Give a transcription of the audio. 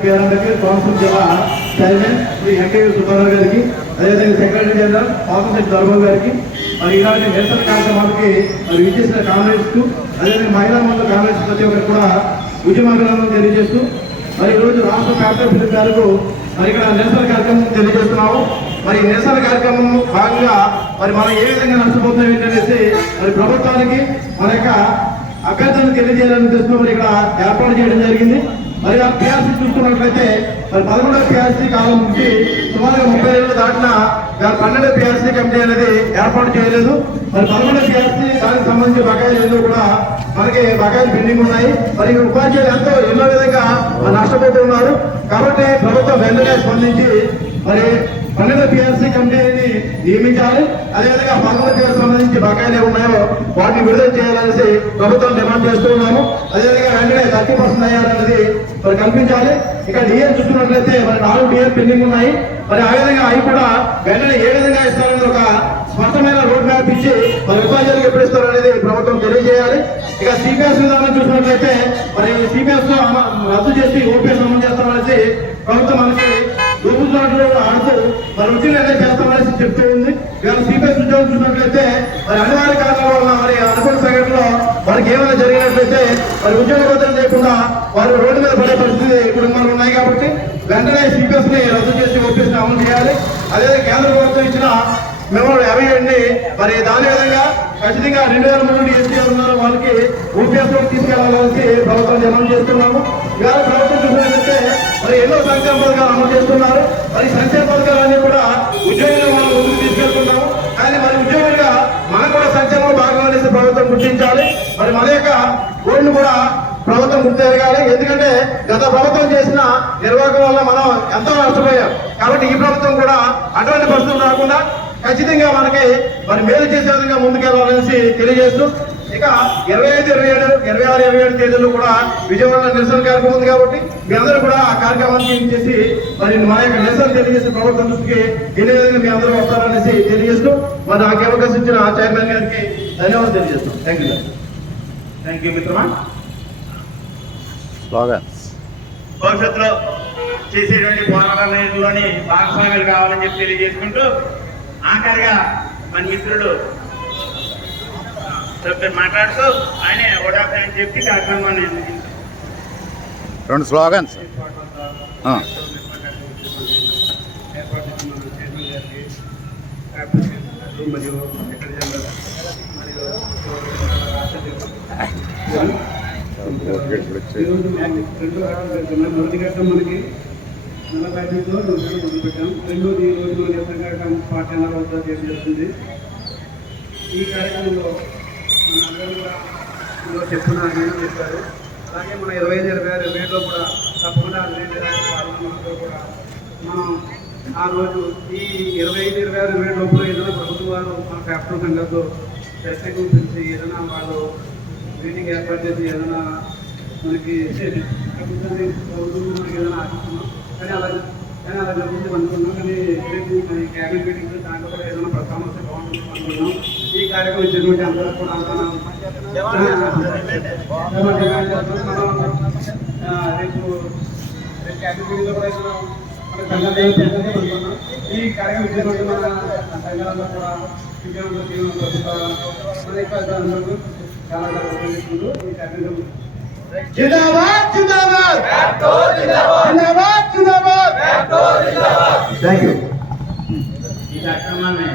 కోనసీమ జిల్లా చైర్మన్ శ్రీ వెంకయ్య సుబ్బారావు గారికి, అదేవిధంగా సెక్రటరీ జనరల్ పాపశెట్టి ధర్మరావు గారికి, మరి ఇలాంటి నిరసన కార్యక్రమాలకి మరి విచ్చేసిన కాంగ్రెస్ కు, అదేవిధంగా మహిళా మండల కాంగ్రెస్ ప్రతి ఒక్కరు కూడా ఉద్యమాలను తెలియజేస్తూ మరి ఈరోజు రాష్ట్ర క్యాపిటల్ పిలుపు మేరకు మరి ఇక్కడ నిరసన కార్యక్రమం తెలియజేస్తున్నాము. మరి నిరసన కార్యక్రమం భాగంగా మరి మనం ఏ విధంగా నష్టపోతున్నాం ఏంటనేసి మరి ప్రభుత్వానికి మన యొక్క అభ్యర్థులను తెలియజేయాలని ఉద్దేశంతో మరి ఇక్కడ ఏర్పాటు చేయడం జరిగింది. మరి ఆ పిఆర్సీ చూసుకున్నట్లయితే మరి 11వ పిఆర్సీ కాలం నుంచి సుమారుగా 30 ఏళ్ళు దాటిన 12వ పిఆర్సీ కమిటీ అనేది ఏర్పాటు చేయలేదు. మరి 11వ పిఆర్సీ దానికి సంబంధించి బకాయిలు కూడా మనకి బకాయిలు పెండింగ్ ఉన్నాయి. మరి ఉపాధ్యాయులు ఎన్నో విధంగా నష్టపోతున్నారు. కాబట్టి ప్రభుత్వం వెంటనే స్పందించి మరి 12వ పిఆర్సీ కమిటీని నియమించాలి. అదేవిధంగా 11వ పిఆర్సీ సంబంధించి బకాయిలు ఉన్నాయో వాటిని విడుదల చేయాలనేసి ప్రభుత్వం డిమాండ్ చేస్తూ ఉన్నాము. అదేవిధంగా వెంటనే 30% అయ్యారన్నది మరి కల్పించాలి. ఇక్కడ డిఎన్ చూస్తున్నట్లయితే మరి 4 డిఎన్ పెండింగ్ ఉన్నాయి. మరి ఆ విధంగా అవి కూడా వెంటనే ఏ విధంగా ఇస్తారనేది ఒక స్పష్టమైన రోడ్ మ్యాప్ ఇచ్చి మరి ఉపాధ్యాయులకు ఎప్పుడు ఇస్తారనేది ప్రభుత్వం తెలియజేయాలి. ఇక సిపిఎస్ విధానం చూసినట్లయితే మరి సిపిఎస్ రద్దు చేసి ఓపీఎస్ అమలు చేస్తామనేసి ప్రభుత్వం మనకి దూపుతున్నట్లు ఆడుతూ మరి ఉద్యోగాలు చేస్తామనేసి చెప్తూ ఉంది. ఇవాళ సిపిఎస్ ఉద్యోగం చూసినట్లయితే మరి అనివార్య కారణాల వల్ల మరి అనుకున్న సంఘటనలో వారికి ఏమైనా జరిగినట్లయితే మరి ఉద్యోగ భద్రత లేకుండా వారు రోడ్డు మీద పడే పరిస్థితి కుటుంబాలు ఉన్నాయి. కాబట్టి వెంటనే సిపిఎస్ ని రద్దు చేసి ఓపీఎస్ ని అమలు చేయాలి. అదేవిధంగా కేంద్ర ప్రభుత్వం ఇచ్చిన మేము 57 మరి దాని విధంగా ఖచ్చితంగా 2003 ఎస్టీఆర్ ఉన్నారు వాళ్ళకి ఓపీఎస్ లో తీసుకెళ్లాలని ప్రభుత్వం డిమాండ్ చేస్తున్నాము. ఇవాళ ప్రభుత్వం చూసినట్లయితే మరి ఎన్నో సంక్షేమ పథకాలు అమలు చేస్తున్నారు. మరి సంక్షేమ పథకాలన్నీ కూడా ఉద్యోగులు మనం ముందుకు తీసుకెళ్తున్నాము. కానీ మరి ఉద్యోగులుగా మనకు కూడా సంక్షేమం భాగం అనేసి ప్రభుత్వం గుర్తించాలి. మరి మన యొక్క ఓడిని కూడా ప్రభుత్వం గుర్తెరగాలి. ఎందుకంటే గత ప్రభుత్వం చేసిన నిర్వాహకం వల్ల మనం ఎంతో నష్టపోయాం. కాబట్టి ఈ ప్రభుత్వం కూడా అటువంటి పరిస్థితులు రాకుండా ఖచ్చితంగా మనకి మరి మేలు చేసే విధంగా ముందుకెళ్లాలనేసి తెలియజేస్తూ ఇక 25, 27, 26, 27 తేదీలు కూడా విజయవాడ నిరసన కార్యక్రమం ఉంది. కాబట్టి మీ అందరూ కూడా ఆ కార్యక్రమాన్ని చేసి మరి మా యొక్క నిరసన తెలియజేసి ప్రభుత్వం దృష్టికి ఎన్ని విధంగా మీ అందరూ వస్తారనేసి తెలియజేస్తూ మరి నాకు అవకాశం ఇచ్చిన చైర్మన్ గారికి ధన్యవాదాలు తెలియజేస్తాం. థ్యాంక్ యూ మిత్రమా. భవిష్యత్తులో చేసేటువంటి పోరాటాలలోని భాగస్వామ్యాలు కావాలని చెప్పి తెలియజేసుకుంటూ ఆఖరిగా మన మిత్రుడు మాట్లాడుతూ ఆయన ఓడాఫ్ అని చెప్పి కార్యక్రమాన్ని 2 స్లోగన్స్ మరియు మొదటి ఘట్టం మనకి 45 మొదలుపెట్టాం. రెండోది ఈ రోజు మన సంఘటన పాఠశాల వద్ద చేస్తుంది. ఈ కార్యక్రమంలో మన అందరూ కూడా చెప్తున్నారు చెప్పారు. అలాగే మన 25, 26, 27లో కూడా తప్పకుండా పాల్గొనడంతో కూడా మనం ఆ రోజు ఈ 25, 26, 27 లోపల ఏదైనా ప్రభుత్వం వారు మన క్యాపిటల్ సంఘంతో చర్చ గురించి ఏదైనా వాళ్ళు మీటింగ్ ఏర్పాటు చేసి ఏదైనా మనకి మనకి ఏదైనా ఆశిస్తున్నాం. కానీ అలా జరుగుతుంది అనుకున్నాం. కానీ రేపు మన క్యాబినెట్ మీటింగ్ దాంట్లో కూడా ఏదైనా ప్రస్తావన వస్తే బాగుంటుంది అనుకున్నాం. ఈ కార్యక్రమం ఇచ్చినటువంటి అందరూ కూడా రేపు క్యాబినెట్ మీటింగ్లో కూడా ఈ కార్యక్రమం ఇచ్చినటువంటి మన సంఘాలందరూ కూడా చాలా ఉపయోగిస్తుందో ఈ కార్యక్రమం జిందాబాద్ జిందాబాద్ జిందాబాద్ జిందాబాద్. Thank you. ఈ కార్యక్రమాన్ని